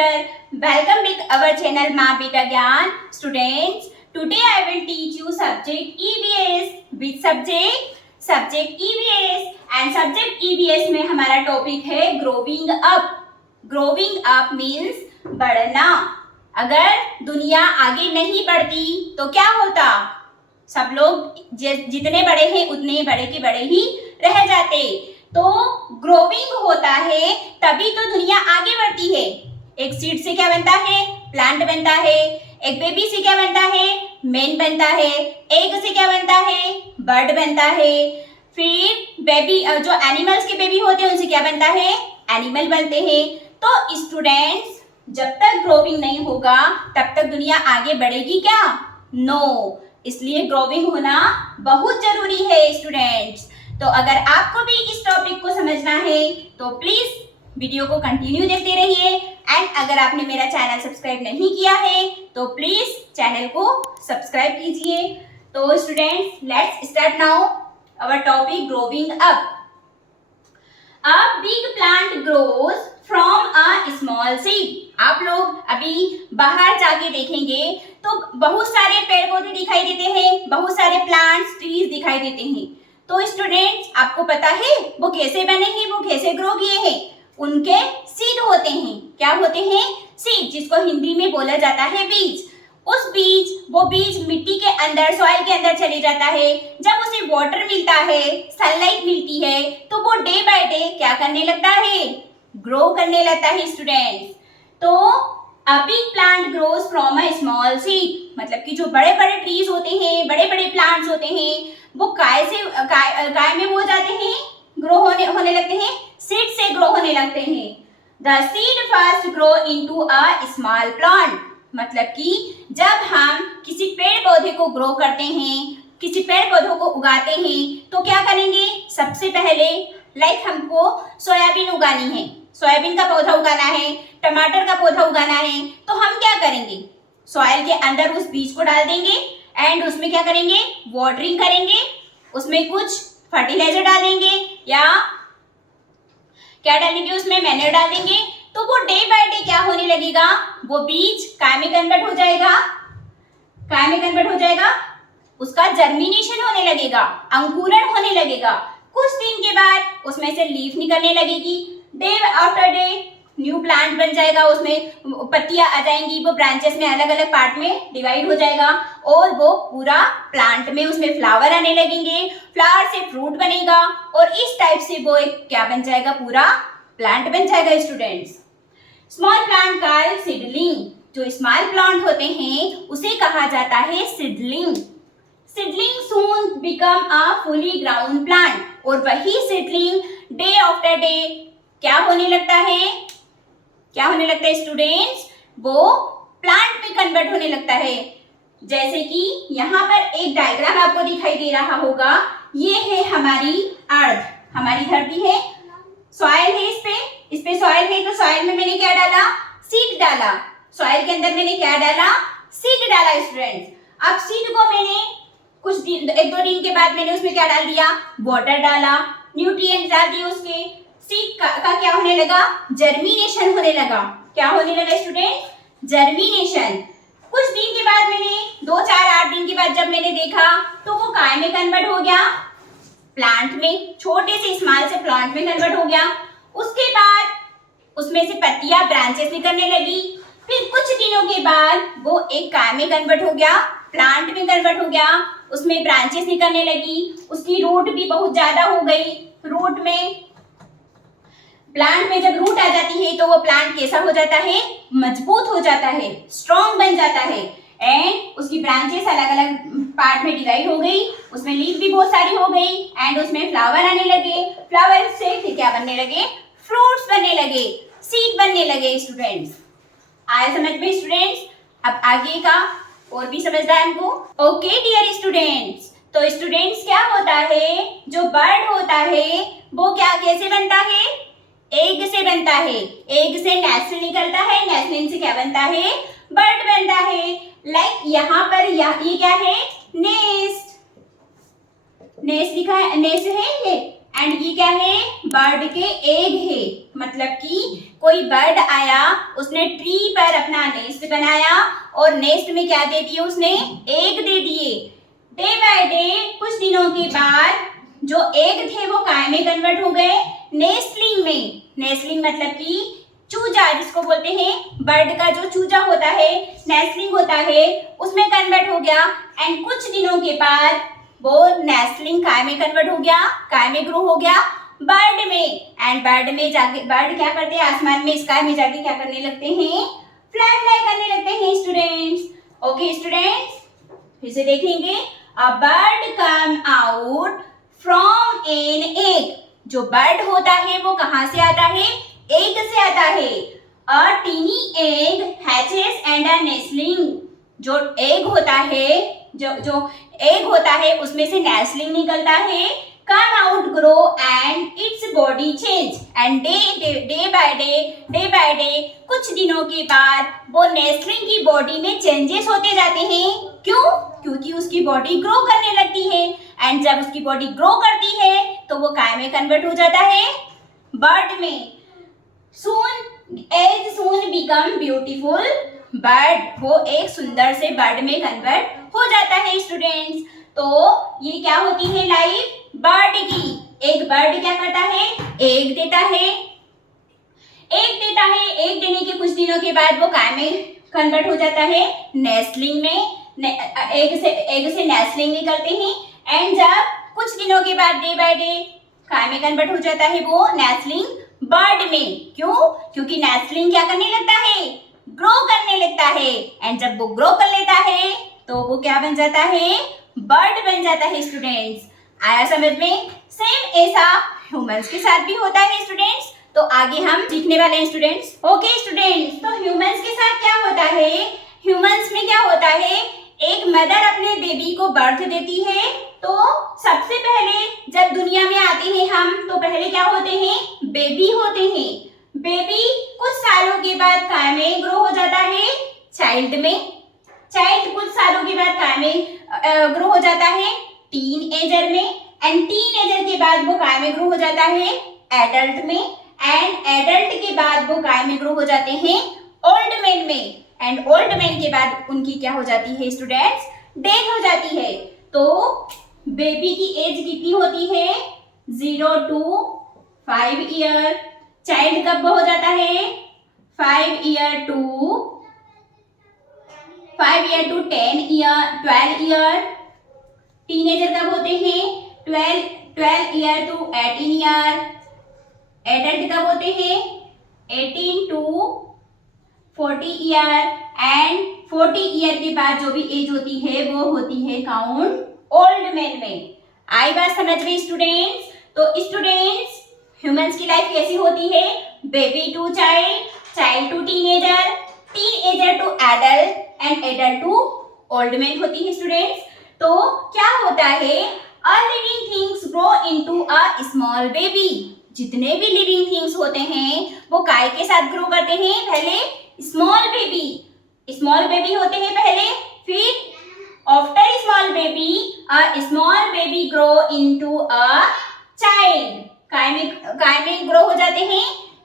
teacher. Welcome back our channel माँ बेटा ज्ञान. Students, today I will teach you subject EVS. Which subject? Subject EVS. And subject EVS में हमारा topic है growing up. Growing up means बढ़ना. अगर दुनिया आगे नहीं बढ़ती तो क्या होता? सब लोग जितने बड़े हैं उतने बड़े के बड़े ही रह जाते. तो ग्रोविंग होता है तभी तो दुनिया आगे बढ़ती है. एक सीड से क्या बनता है? प्लांट बनता है. एक बेबी से क्या बनता है? मैन बनता है. एग से क्या बनता है? बर्ड बनता है. फिर बेबी जो एनिमल्स के बेबी होते हैं उनसे क्या बनता है? एनिमल बनते हैं. तो स्टूडेंट्स, जब तक ग्रोविंग नहीं होगा तब तक दुनिया आगे बढ़ेगी क्या? नो. इसलिए ग्रोविंग होना बहुत जरूरी है स्टूडेंट्स. तो अगर आपको भी इस टॉपिक को समझना है तो प्लीज वीडियो को कंटिन्यू देखते रहिए. एंड अगर आपने मेरा चैनल सब्सक्राइब नहीं किया है तो प्लीज चैनल को सब्सक्राइब कीजिए. तो students, let's start now our topic growing up. A big plant grows from a small seed. आप लोग अभी बाहर जाके देखेंगे तो बहुत सारे पेड़ पौधे दिखाई देते हैं, बहुत सारे प्लांट्स, ट्रीज दिखाई देते हैं. तो स्टूडेंट्स, आपको पता है वो कैसे बने हैं, वो कैसे ग्रो किए हैं? उनके सीड होते हैं. क्या होते हैं? सीड, जिसको हिंदी में बोला जाता है बीज. वो बीज मिट्टी के अंदर, सॉइल के अंदर चले जाता है. जब उसे वाटर मिलता है, सनलाइट मिलती है, तो वो डे बाय डे क्या करने लगता है? ग्रो करने लगता है स्टूडेंट्स. तो अ big plant grows from a small seed. मतलब कि जो बड़े बड़े ट्रीज होते हैं, बड़े बड़े प्लांट्स होते हैं, वो काय में हो जाते हैं, ग्रो होने लगते हैं, सीड से ग्रो होने लगते हैं. The seed first grow into a small plant. मतलब कि जब हम किसी पेड़ पौधे को ग्रो करते हैं, किसी पेड़ पौधों को उगाते हैं, तो क्या करेंगे? सबसे पहले हमको सोयाबीन उगानी है, सोयाबीन का पौधा उगाना है, टमाटर का पौधा उगाना है, तो हम क्या करेंगे? सॉइल के अंदर उस बीज को डाल देंगे एंड उसमें क्या करेंगे? वाटरिंग करेंगे, उसमें कुछ फर्टिलाइजर डालेंगे या क्या डालेंगे? उसमें मैन्योर डाल देंगे. तो वो डे बाय डे क्या होने लगेगा? वो बीज काय में कन्वर्ट हो जाएगा. काय में कन्वर्ट हो जाएगा, उसका जर्मिनेशन होने लगेगा, अंकुरण होने लगेगा. कुछ दिन के बाद उसमें से लीफ निकलने लगेगी. Day after day new plant बन जाएगा, उसमें पत्तियां आ जाएंगी, वो ब्रांचेस में अलग अलग पार्ट में डिवाइड हो जाएगा और वो पूरा प्लांट में उसमें फ्लावर आने लगेंगे, फ्लावर से फ्रूट बनेगा और इस टाइप से वो एक क्या बन जाएगा? पूरा प्लांट बन जाएगा स्टूडेंट्स. स्मॉल प्लांट का सीडलिंग. जो स्मॉल प्लांट होते हैं उसे कहा जाता है seedling. Seedling soon become a fully ground plant. और वही सीडलिंग डे आफ्टर डे क्या होने लगता है? क्या होने लगता है स्टूडेंट्स? वो प्लांट में कन्वर्ट होने लगता है. जैसे कि यहाँ पर एक डायग्राम आपको दिखाई दे रहा होगा. ये है हमारी अर्थ, हमारी धरती है, सॉइल है, इस पे सॉइल है. तो सॉइल में मैंने क्या डाला? सीड डाला. सॉइल के अंदर मैंने क्या डाला? सीड डाला स्टूडेंट्स. अब सीड को मैंने कुछ दिन, एक दो दिन के बाद मैंने उसमें क्या डाल दिया? वाटर डाला, न्यूट्रिएंट्स डाल दिए. उसके सीड का क्या होने लगा? जर्मिनेशन होने लगा. क्या होने लगा स्टूडेंट? जर्मिनेशन. कुछ दिन के बाद मैंने 2, 4, 8 दिन के बाद जब मैंने देखा तो वो काय में कन्वर्ट हो गया? प्लांट में, छोटे से स्मॉल से प्लांट में कन्वर्ट हो गया. उसके बाद उसमें से पत्तियां, ब्रांचेस निकलने लगी. फिर कुछ दिनों के बाद वो एक काय में कन्वर्ट हो गया, प्लांट में कन्वर्ट हो गया, उसमें ब्रांचेस निकलने लगी, उसकी रूट भी बहुत ज्यादा हो गई. रूट में, प्लांट में जब रूट आ जाती है तो वो प्लांट कैसा हो जाता है? मजबूत हो जाता है, स्ट्रॉन्ग बन जाता है. एंड उसकी ब्रांचेस अलग अलग पार्ट में डिवाइड हो गई, उसमें लीफ भी बहुत सारी हो गई एंड उसमें फ्लावर आने लगे. फ्लावर से फिर क्या बनने लगे? फ्रूट्स बनने लगे, सीड बनने लगे स्टूडेंट्स. आया समझ में स्टूडेंट्स? अब आगे का और भी समझना है हमको. ओके डियर स्टूडेंट्स, तो स्टूडेंट्स क्या होता है? जो बर्ड होता है वो क्या, कैसे बनता है? एग से बनता है. एग से नेस्ट निकलता है, नेस्ट से क्या बनता है? बर्ड बनता है. यहाँ पर ये क्या है? नेस्ट. नेस्ट लिखा है, नेस्ट है ये. एंड ये क्या है? बर्ड के एग है. मतलब कि कोई बर्ड आया, उसने ट्री पर अपना नेस्ट बनाया और नेस्ट में क्या दे दिए उसने, एग दे दिए। डे बाय डे कुछ दिनों के बाद जो एग थे वो काय में कन्वर्ट हो गए, नेस्टलिंग में। नेस्टलिंग मतलब कि चूजा, जिसको बोलते हैं बर्ड का जो चूजा होता है, नेस्टलिंग होता है, उसमें कन्वर्ट हो गया। एंड कुछ दिनों के बाद वो नेस्टलिंग काय में कन्वर्ट हो गया, काय में ग्रो हो गया बर्ड में। एंड बर्ड में जाके बर्ड क्या करते हैं, आसमान में स्काई में जाके क्या करने लगते हैं, फ्लाई करने लगते हैं स्टूडेंट्स। ओके स्टूडेंट्स, फिर से देखेंगे। A bird come out from an egg. जो बर्ड होता है वो कहाँ से आता है, एग से आता है। A tiny egg hatches and a nestling. जो एग होता है, जो एग होता है उसमें से नेस्टलिंग निकलता है, come out grow and its body change and day by day कुछ दिनों के बाद वो नेस्टलिंग की बॉडी में चेंजेस होते जाते हैं। क्यों? क्योंकि उसकी बॉडी ग्रो करने लगती है। एंड जब उसकी बॉडी ग्रो करती है तो वो काय में कन्वर्ट हो जाता है, बर्ड में। soon become beautiful bird, वो एक सुंदर से बर्ड में कन्वर्ट हो जाता है स्टूडेंट्स। तो ये क्या होती है लाइफ बर्ड की। एक बर्ड क्या करता है, एग देता है। एग देने के कुछ दिनों के बाद वो काय में कन्वर्ट हो जाता है, नेस्टलिंग में। एग से नेस्टलिंग निकलते हैं। एंड जब कुछ दिनों के बाद डे बाय डे काय में कन्वर्ट हो जाता है वो नेस्टलिंग बर्ड में। क्यों? क्योंकि नेस्टलिंग क्या करने लगता है, ग्रो करने लगता है। एंड जब वो ग्रो कर लेता है तो वो क्या बन जाता है, बर्ड बन जाता है स्टूडेंट्स। आया समझ में? सेम ऐसा ह्यूमंस के साथ भी होता है स्टूडेंट्स। तो आगे हम सीखने वाले हैं स्टूडेंट्स। ओके स्टूडेंट्स, तो ह्यूमंस के साथ क्या होता है, ह्यूमंस में क्या होता है, एक मदर अपने बेबी को बर्थ देती है। तो सबसे पहले जब दुनिया में आते हैं हम, तो पहले क्या होते हैं, बेबी होते हैं। बेबी कुछ सालों के बाद काय में ग्रो हो जाता है, चाइल्ड में। चाइल्ड कुछ सालों के बाद काय में ग्रो हो जाता है, टीन एजर में। एंड टीन एजर के बाद वो काय में ग्रो हो जाता है, एडल्ट में। एंड एडल्ट के बाद वो काय में ग्रो हो जाते हैं, ओल्ड मैन में। एंड ओल्ड मैन के बाद उनकी क्या हो जाती है स्टूडेंट्स, डेथ हो जाती है। तो बेबी की एज कितनी होती है, 0 to 5 ईयर। चाइल्ड कब हो जाता है, 5 year to 10 year, 12 year. Teenager कब होते हैं, 12 ईयर to 18 ईयर। एडल्ट कब होते हैं, 18 to 40 ईयर। एंड 40 ईयर के बाद जो भी एज होती है वो होती है काउंट ओल्ड मैन में। आई बात समझ में स्टूडेंट्स? तो स्टूडेंट्स, ह्यूमंस की लाइफ कैसी होती है, baby to child, child to teenager, teenager to adult and adult to old man होती है स्टूडेंट्स। तो क्या होता है, a living things grow into a small baby. जितने भी लिविंग थिंग्स होते हैं वो काय के साथ ग्रो करते हैं, पहले स्मॉल बेबी होते हैं पहले, फिर after small baby grow into a child. काय में ग्रो हो जाते हैं,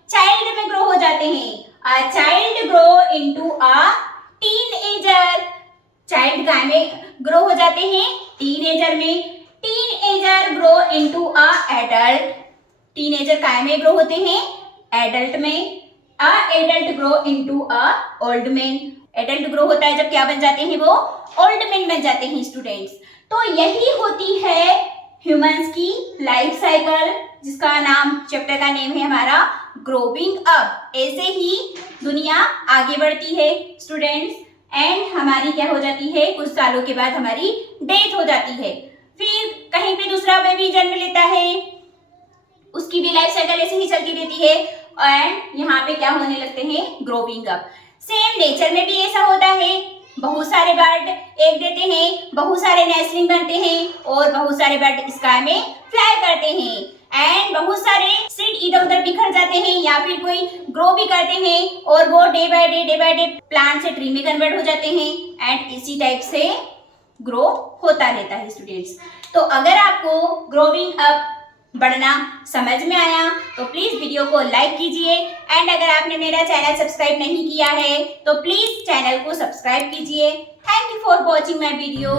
चाइल्ड में ग्रो हो जाते हैं। A child grow into a teenager. Child काय में ग्रो हो जाते हैं, टीनएजर में। Teenager grow into a adult. Teenager काय में ग्रो होते हैं, एडल्ट में। A adult grow into a old man. Adult grow होता है जब क्या बन जाते हैं, वो ओल्ड मैन बन जाते हैं स्टूडेंट्स। तो यही होती है ह्यूमंस की लाइफ साइकिल, जिसका नाम, चैप्टर का नेम है हमारा ग्रोइंग अप। ऐसे ही दुनिया आगे बढ़ती है स्टूडेंट्स। एंड हमारी क्या हो जाती है, कुछ सालों के बाद हमारी डेथ हो जाती है। फिर कहीं पे दूसरा बेबी जन्म लेता है, उसकी भी लाइफ साइकिल ऐसे ही चलती रहती है। एंड यहाँ पे क्या होने लगते हैं, ग्रोइंग अप। सेम नेचर में भी ऐसा होता है, बहुत सारे बर्ड एग देते हैं, बहुत सारे नेस्टलिंग बनते हैं और बहुत सारे बर्ड स्काई में फ्लाई करते हैं। एंड बहुत सारे सीड इधर उधर बिखर जाते हैं या फिर कोई ग्रो भी करते हैं और वो डे बाय डे प्लांट से ट्री में कन्वर्ट हो जाते हैं। एंड इसी टाइप से ग्रो होता रहता है स्टूडेंट्स। तो अगर आपको ग्रोइंग अप बढ़ना समझ में आया तो प्लीज वीडियो को लाइक कीजिए एंड अगर आपने मेरा चैनल सब्सक्राइब नहीं किया है तो प्लीज चैनल को सब्सक्राइब कीजिए। Thank you for watching my video.